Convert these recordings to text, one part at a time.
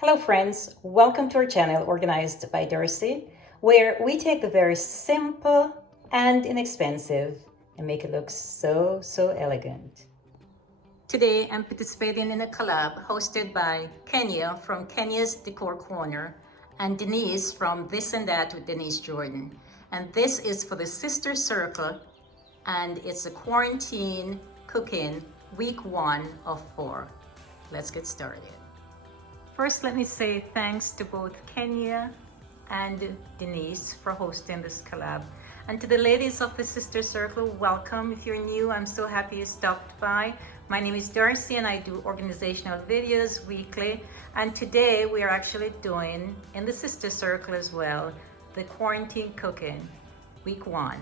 Hello friends, welcome to our channel organized by Darcy, where we take the very simple and inexpensive and make it look so elegant. Today I'm participating in a collab hosted by Kenya from Kenya's Decor Corner and Denise from This and That with Denise Jordan. And this is for the Sister Circle, and it's a quarantine cooking week 1 of 4. Let's get started. First, let me say thanks to both Kenya and Denise for hosting this collab. And to the ladies of the Sister Circle, welcome. If you're new, I'm so happy you stopped by. My name is Darcy and I do organizational videos weekly. And today we are actually doing, in the Sister Circle as well, the quarantine cooking, week 1.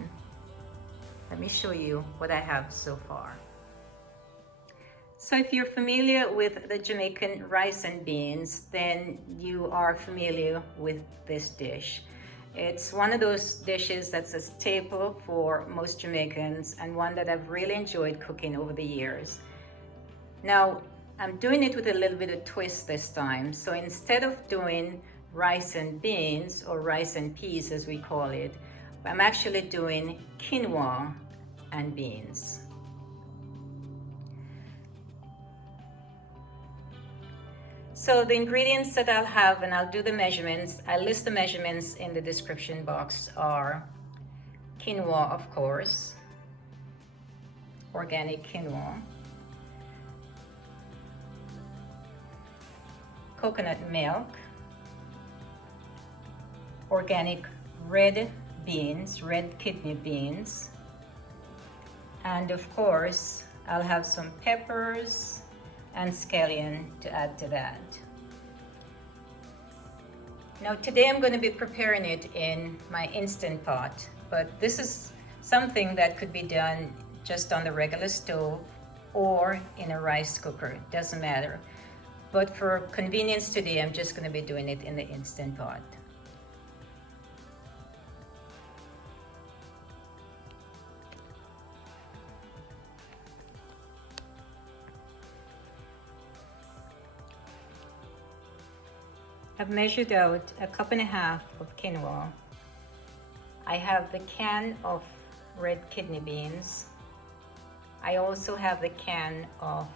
Let me show you what I have so far. So if you're familiar with the Jamaican rice and beans, then you are familiar with this dish. It's one of those dishes that's a staple for most Jamaicans and one that I've really enjoyed cooking over the years. Now, I'm doing it with a little bit of twist this time. So instead of doing rice and beans, or rice and peas as we call it, I'm actually doing quinoa and beans. So the ingredients that I'll have, and I'll do the measurements, I'll list the measurements in the description box, are quinoa, of course, organic quinoa, coconut milk, organic red beans, red kidney beans, and of course, I'll have some peppers and scallion to add to that. Now today I'm going to be preparing it in my Instant Pot, but this is something that could be done just on the regular stove or in a rice cooker, doesn't matter. But for convenience today, I'm just going to be doing it in the Instant Pot. I've measured out 1.5 cups of quinoa. I have the can of red kidney beans. I also have the can of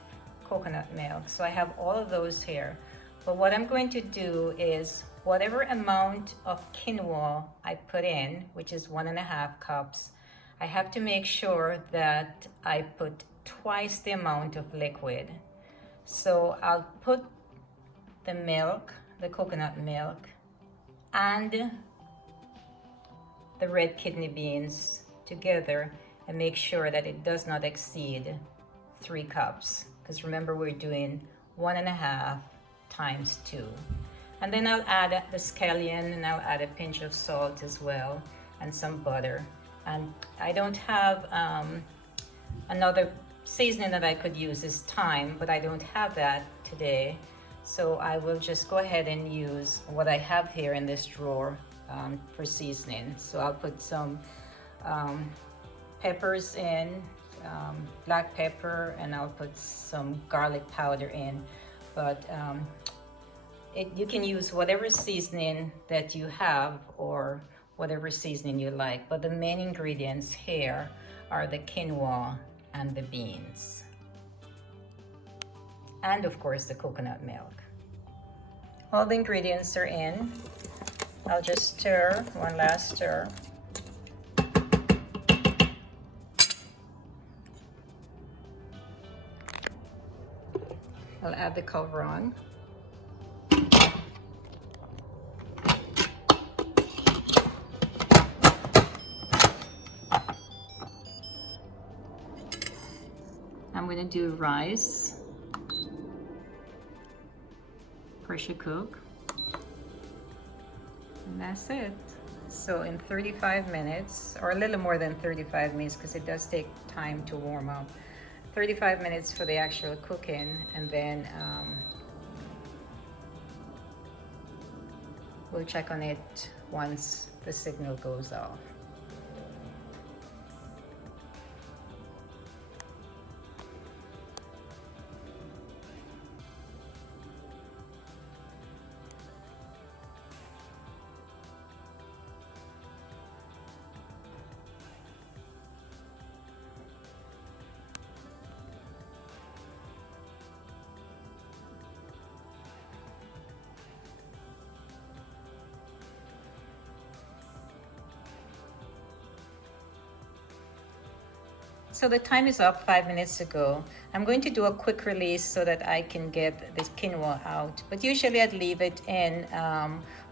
coconut milk. So I have all of those here. But what I'm going to do is whatever amount of quinoa I put in, which is 1.5 cups, I have to make sure that I put twice the amount of liquid. So I'll put the milk, the coconut milk, and the red kidney beans together and make sure that it does not exceed 3 cups. Because remember, we're doing 1.5 times 2. And then I'll add the scallion and I'll add a pinch of salt as well and some butter. And I don't have another seasoning that I could use this time, but I don't have that today. So I will just go ahead and use what I have here in this drawer for seasoning. So I'll put some peppers in, black pepper, and I'll put some garlic powder in. But you can use whatever seasoning that you have or whatever seasoning you like. But the main ingredients here are the quinoa and the beans. And of course the coconut milk. All the ingredients are in. I'll just stir, one last stir. I'll add the cover on. I'm going to do rice. Pressure cook, and that's it. So in 35 minutes, or a little more than 35 minutes, because it does take time to warm up, 35 minutes for the actual cooking, and then we'll check on it once the signal goes off. So the time is up 5 minutes ago. I'm going to do a quick release so that I can get this quinoa out. But usually I'd leave it in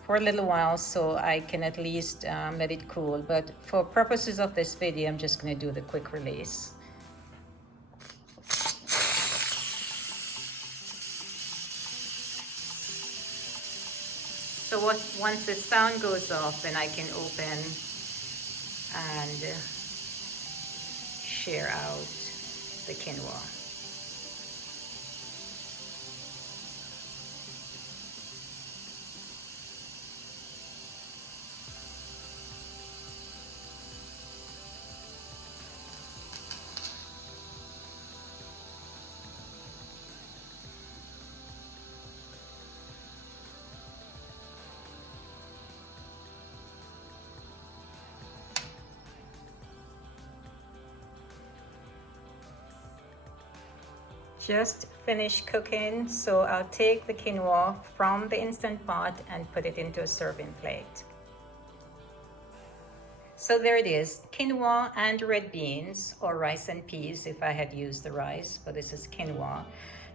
for a little while so I can at least let it cool. But for purposes of this video, I'm just going to do the quick release. So once the sound goes off, then I can open and share out the quinoa. Just finished cooking, so I'll take the quinoa from the Instant Pot and put it into a serving plate. So there it is, quinoa and red beans, or rice and peas if I had used the rice, but this is quinoa,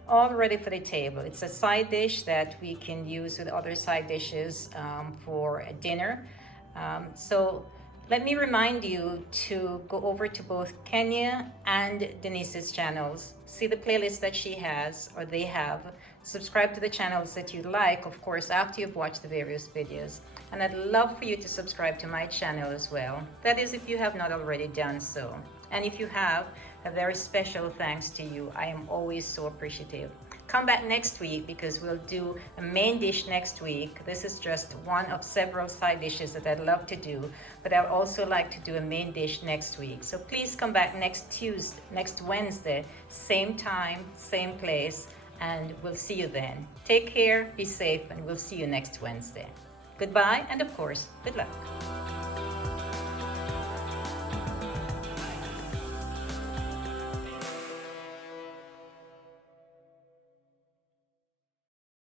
all ready for the table. It's a side dish that we can use with other side dishes for dinner. So let me remind you to go over to both Kenya and Denise's channels. See the playlist that she has, or they have. Subscribe to the channels that you like, of course, after you've watched the various videos. And I'd love for you to subscribe to my channel as well. That is, if you have not already done so. And if you have, a very special thanks to you. I am always so appreciative. Come back next week because we'll do a main dish next week. This is just one of several side dishes that I'd love to do, but I'd also like to do a main dish next week. So please come back next Wednesday, same time, same place, and we'll see you then. Take care, be safe, and we'll see you next Wednesday. Goodbye, and of course, good luck.